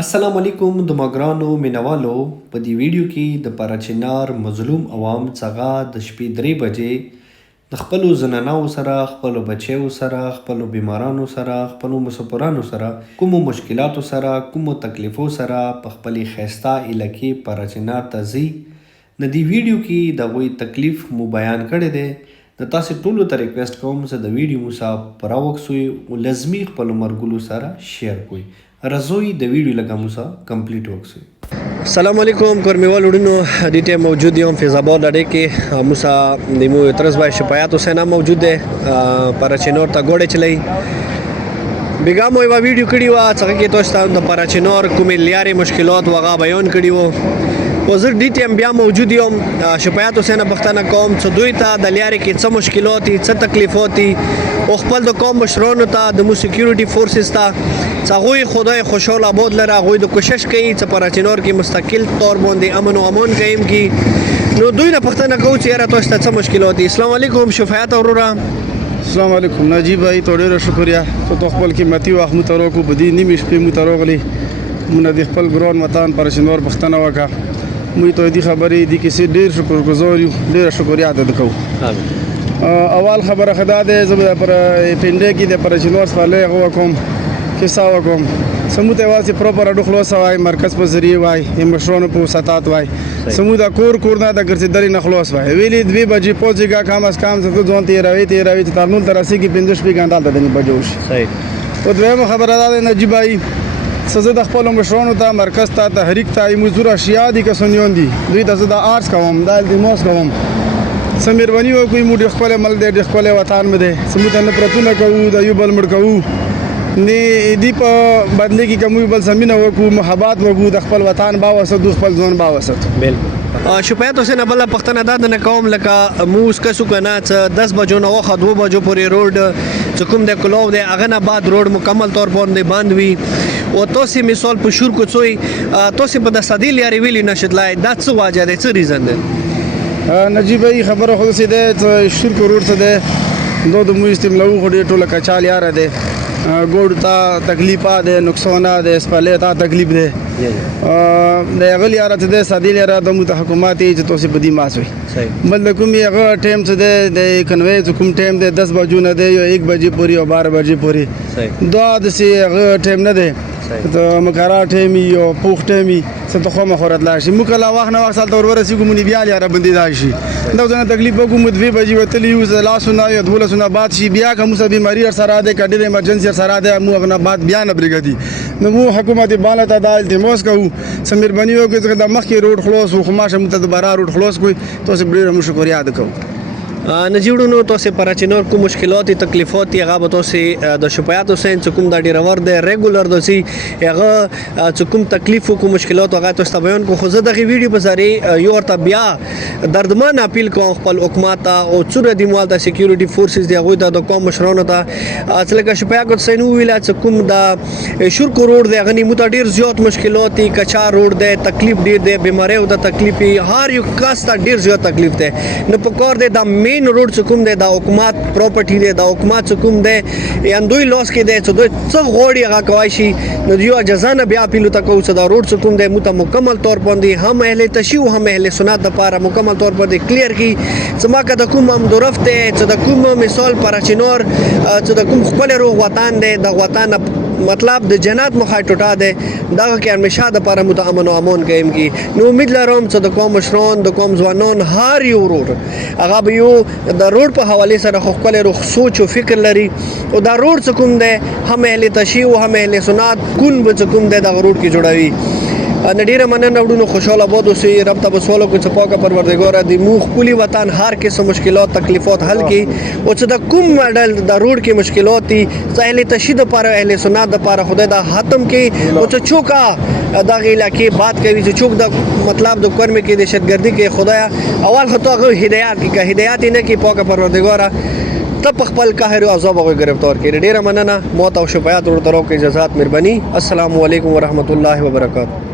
السلام علیکم د مګرانو مینوالو په دې ویډیو کې د پراچینار مظلوم عوام څخه د شپې 3 بجې د خپلو زنانو سره خپلو بچیو سره خپلو بیمارانو سره خپلو مسافرانو سره کومو مشکلاتو سره کومو تکلیفو سره په خپلې ښایسته علاقې پراچینار ته ځي د دې ویډیو کې د هغوی تکلیف مو بیان کړی دی د تاسې ټولو ته ریکویسټ کوم چې د ویډیو مو سره په راوکسوئ او لازمي خپلو مرګلو سره شیر کوئ رزوی د ویډیو لګه موسا کمپلیټ وکړئ. السلام علیکم کورمیوال وړونو دې ټیم موجود یم فیض آباد اډې کې موسا د مو ترس بای شپایات حسین موجود دی پراچینور ته ګوډې چلی بیګا مو یو ویډیو کړی و څنګه کې تاسو د پراچینور کومې لارې مشکلات وغه بیان کړی وو او زه دې ټیم بیا موجود یم شپایات حسین پښتنه قوم چې دوی ته د لارې کې څه مشکلات دي څه تکلیفات دي او خپل د قوم مشرانو ته د مو سکیورټي فورسز ته هغوی خدای خوشحال آباد لره هغوی د کوشش کوي چې پراچینور کې مستقل طور باندې امن او امان قایم کړي نو دوی نه پوښتنه کوو چې یاره تاسو ته څه مشکلات دي. السلام علیکم شفایت وروره. السلام علیکم ناجی بھائی ته ډېره شکریه ته خپل قیمتي وخت مو ته راکړو په دې نیمې شپې مو ته راغلي مونږ د خپل ګران وطن پراچینور پوښتنه وکړه موږ ته دې خبرې دي کیسې ډېر شکرګزار یو ډېره شکریه ادا کوو. اول خبره خدا دې زه پر پنډه کې د پراچینور څخه هغه کوم کیسه وکم سمو ته واسي پروپر اډو خلاص وای مرکز په ذریعہ وای هم مشرونو په وساتات وای سمو دا کور نه د ګرځیدل نه خلاص وای ویلې 2 بجې پوجيګه کم از کم زه ځون ته راوي ترنول ترسي کې 15 شپې ګندال د نه بجوش صحیح او دویمه خبره ده نجیب بھائی سزا د خپل مشرونو ته مرکز ته تحریک ته مزور اشیاء دي کسونیون دي دوی د آرټس کوم د موس کوم سمیر ونی کوئی موډ خپل مل د خپل وطن مده سمو ته نه پرتونه کوو د یو بل مړ کوو نه دی په بدلی کې کومې بل زمينه وکړو محبت وکړو د خپل وطن باوسه د خپل ځون باوسه بالکل شپایت حسین بل پښتنه دا نه کوم لکه موس کسو کنه چې 10 بجو نه وخت 2 بجو پورې روډ چې کوم د کلو د اغه نه بعد روډ مکمل طور باندې بند وي او تاسو مثال په شور کوڅوي تاسو په د صدیل یاري ویلی نشدلای دا څه واجه دی څه ریزن دی نجیب بھائی خبره خو سي ده شور کو روډ څه ده نو د مو استعمالو خو ډېر ټوله کچال یاره ده ګوډ ته تکلیفات ده نقصانات ده سپاله ته تکلیف ده د غلی ارته ده صدیل را د حکومت چې تاسو په دې ماسوي صحیح بل کوم یغه ټایم څه ده د کنوي کوم ټایم ده 10 بجو نه ده یو 1 بجې پوری او 12 بجې پوری صحیح دا د سی هغه ټایم نه ده ته مکرا ټایم یو پوخ ټایم څه ته خو مخورت لا شي مکلا واخ نه وخت تل ورسې کوم بیا لري بندي دا شي دا ځنه تکلیف کوم 2 بجې وتلی یو لاسو نه یو دول سونه بعد شي بیا کوم څه بیماری سره ده کډې ایمرجنسي سره ده مو غنه بعد بیا نه برګدي نو مو حکومت بالا ته دال تموس کو سمیر بنیو کې د مخ کې روډ خلاص او خماشه مت دوباره روډ خلاص کوي تاسو ډېر شکریا ادا کوم. نجیوډونو تاسو پراچینور کوم مشکلات تکلیفات هغه به تاسو د شپایات حسین چې کوم د ډیرور د ریګولر د سي هغه چې کوم تکلیف کوم مشکلات هغه تاسو بیان کو خو زه د ویډیو په ذریعہ یو ورته بیا دردمان اپیل کوم خپل حکومت ته او څوره د مال د سکیورټي فورسز دی هغه د قوم مشرانو ته اصل کې شپایات حسین ویل چې کوم د شور کو روډ دی هغه نیمه ډیر زیات مشکلات دي کچا روډ دی تکلیف ډیر دی بیماری او د تکلیف هر یو کس ته ډیر زیات تکلیف دی نو په کار دی د مین روډ څخه کوم دی د حکومت پراپرټي دی د حکومت څخه کوم دی یا دوی لاس کې دی چې دوی څه غوړي هغه کوي شي نو یو اجازه نه بیا پیلو ته کوو چې دا روډ څخه کوم دی مکمل طور باندې هم اهل تشیع او هم اهل سنت د لپاره مکمل طور باندې کلیر کی چې ما که د کوم هم درفت دی چې د کوم مثال پراچینور چې د کوم خپل روغ وطن دی د وطن مطلب د جنت مخه ټوټه ده دا کې همیشه د لپاره متامن او امان قائم کی نو امید لرم چې د قوم مشران د قوم ځوانان هر یو روډ هغه به یو د روډ په حواله سره خپل روغ سوچ او فکر لري او دا روډ څه کوم ده هم اهل تشیع او هم اهل سنت کون به څه کوم ده د روډ کې جوړوي نډیره مننه وډونو خوشاله آباد اوسئ رب ته بسوالو کو چې پاکه پروردګار د مو خپل وطن هر قسم مشکلات تکلیفات حل کی او چې د کوم ماډل د روډ کې مشکلات دي اهل تشهید پر اهل سنت د پر خدای د حاتم کې او چې چوکا د علاقې بات کوي چې چوک د مطلب د کورم کې د شتګردي کې خدای اول خطو هدایت کې هدایت نه کې پاکه پروردګار ته خپل قهر او عذاب او گرفتار کړي ډیره مننه موت او شفاعت ورته راکې اجازه مهرباني السلام علیکم ورحمت الله وبرکاته.